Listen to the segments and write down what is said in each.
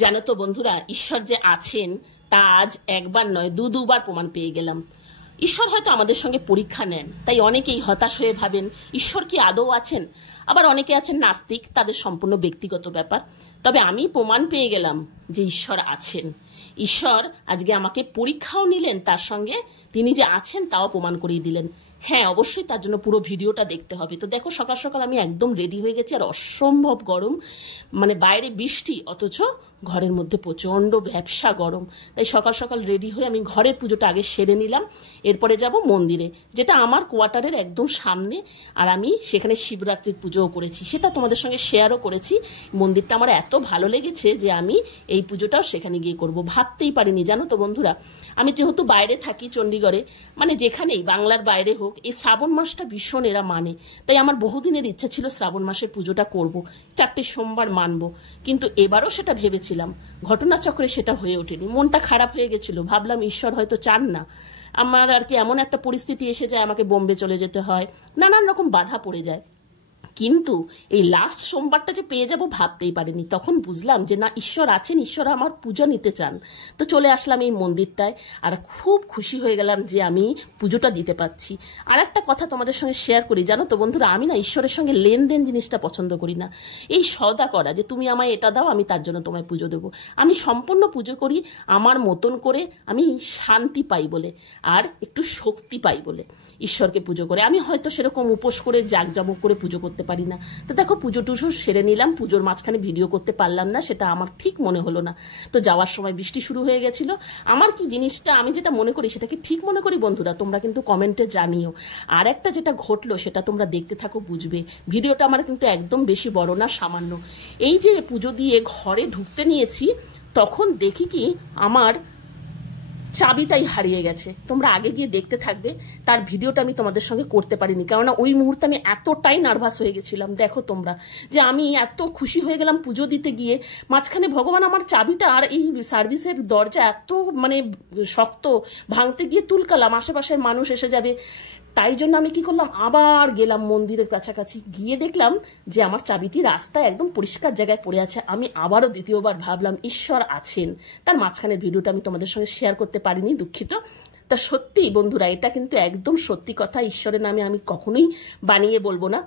জানো তো বন্ধুরা, ঈশ্বর যে আছেন তা আজ একবার নয় দুবার প্রমাণ পেয়ে গেলাম। ঈশ্বর হয়তো আমাদের সঙ্গে পরীক্ষা নেন, তাই অনেকেই হতাশ হয়ে ভাবেন ঈশ্বর কি আদৌ আছেন। আবার অনেকে আছেন নাস্তিক, তাদের সম্পূর্ণ ব্যক্তিগত ব্যাপার। তবে আমি প্রমাণ পেয়ে গেলাম যে ঈশ্বর আছেন। ঈশ্বর আজকে আমাকে পরীক্ষাও নিলেন, তার সঙ্গে তিনি যে আছেন তাও প্রমাণ করিয়ে দিলেন। হ্যাঁ, অবশ্যই তার জন্য পুরো ভিডিওটা দেখতে হবে। তো দেখো, সকাল সকাল আমি একদম রেডি হয়ে গেছি, আর অসম্ভব গরম, মানে বাইরে বৃষ্টি অথচ ঘরের মধ্যে প্রচণ্ড ভ্যাপসা গরম। তাই সকাল সকাল রেডি হয়ে আমি ঘরের পুজোটা আগে সেরে নিলাম, এরপরে যাব মন্দিরে, যেটা আমার কোয়ার্টারের একদম সামনে। আর আমি সেখানে শিবরাত্রির পুজোও করেছি, সেটা তোমাদের সঙ্গে শেয়ারও করেছি। মন্দিরটা আমার এত ভালো লেগেছে যে আমি এই পুজোটাও সেখানে গিয়ে করব। ভাবতেই পারিনি জানো তো বন্ধুরা, আমি যেহেতু বাইরে থাকি চণ্ডীগড়ে, মানে যেখানেই বাংলার বাইরে হোক, এই শ্রাবণ মাসটা ভীষণ এরা মানে। তাই আমার বহুদিনের ইচ্ছা ছিল শ্রাবণ মাসের পুজোটা করব, 4টে সোমবার মানব। কিন্তু এবারও সেটা ভেবেছিলাম, ঘটনাচক্রে সেটা হয়ে ওঠেনি। মনটা খারাপ হয়ে গেছিল, ভাবলাম ঈশ্বর হয়তো চান না আমার আর কি এমন একটা পরিস্থিতি এসে যায়, আমাকে বোম্বে চলে যেতে হয়, নানান রকম বাধা পড়ে যায়। কিন্তু এই লাস্ট সোমবারটা যে পেয়ে যাব ভাবতেই পারিনি। তখন বুঝলাম যে না, ঈশ্বর আছেন, ঈশ্বর আমার পূজা নিতে চান। তো চলে আসলাম এই মন্দিরটায়, আর খুব খুশি হয়ে গেলাম যে আমি পুজোটা দিতে পারছি। আর একটা কথা তোমাদের সঙ্গে শেয়ার করি, জানো তো বন্ধুরা, আমি না ঈশ্বরের সঙ্গে লেনদেন জিনিসটা পছন্দ করি না। এই সওদা করা যে তুমি আমায় এটা দাও, আমি তার জন্য তোমায় পুজো দেবো। আমি সম্পূর্ণ পুজো করি আমার মতন করে, আমি শান্তি পাই বলে আর একটু শক্তি পাই বলে ঈশ্বরকে পুজো করে। আমি হয়তো সেরকম উপোস করে জাঁকজমক করে পুজো করতে পারি না। তো দেখো, পুজো টুজো সেরে নিলাম, পুজোর মাঝখানে ভিডিও করতে পারলাম না, সেটা আমার ঠিক মনে হলো না। তো যাওয়ার সময় বৃষ্টি শুরু হয়ে গেছিল। আমার কি জিনিসটা আমি যেটা মনে করি সেটাকে ঠিক মনে করি বন্ধুরা, তোমরা কিন্তু কমেন্টে জানিও। আর একটা যেটা ঘটলো সেটা তোমরা দেখতে থাকো, বুঝবে। ভিডিওটা আমার কিন্তু একদম বেশি বড় না, সামান্য। এই যে পুজো দিয়ে ঘরে ঢুকতে নিয়েছি, তখন দেখি কি আমার চাবিটাই হারিয়ে গেছে। তোমরা আগে গিয়ে দেখতে থাকবে, তার ভিডিওটা আমি তোমাদের সঙ্গে করতে পারিনি, কেননা ওই মুহূর্তে আমি এতটাই নার্ভাস হয়ে গেছিলাম। দেখো তোমরা, যে আমি এত খুশি হয়ে গেলাম পুজো দিতে গিয়ে, মাঝখানে ভগবান আমার চাবিটা, আর এই সার্ভিসের দরজা এত মানে শক্ত, ভাঙতে গিয়ে তুলকালাম, আশেপাশের মানুষ এসে যাবে। তাই জন্য আমি কি করলাম, আবার গেলাম মন্দিরের কাছাকাছি, গিয়ে দেখলাম যে আমার চাবিটি রাস্তায় একদম পরিষ্কার জায়গায় পড়ে আছে। আমি আবারও দ্বিতীয়বার ভাবলাম ঈশ্বর আছেন। তার মাঝখানে ভিডিওটা আমি তোমাদের সঙ্গে শেয়ার করতে পারিনি, দুঃখিত। তা সত্যি বন্ধুরা, এটা কিন্তু একদম সত্যি কথা, ঈশ্বরের নামে আমি কখনোই বানিয়ে বলবো না।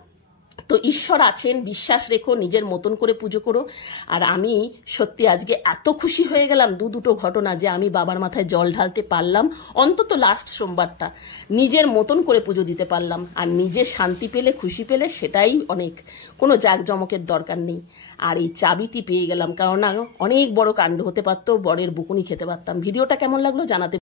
তো ঈশ্বর আছেন, বিশ্বাস রেখো, নিজের মতন করে পুজো করো। আর আমি সত্যি আজকে এত খুশি হয়ে গেলাম দুটো ঘটনা, যে আমি বাবার মাথায় জল ঢালতে পারলাম, অন্তত লাস্ট সোমবারটা নিজের মতন করে পুজো দিতে পারলাম। আর নিজে শান্তি পেলে, খুশি পেলে, সেটাই অনেক, কোনো জাঁকজমকের দরকার নেই। আর এই চাবিটি পেয়ে গেলাম, কারণ অনেক বড় কাণ্ড হতে পারতো, বরের বকুনি খেতে পারতাম। ভিডিওটা কেমন লাগলো জানাতে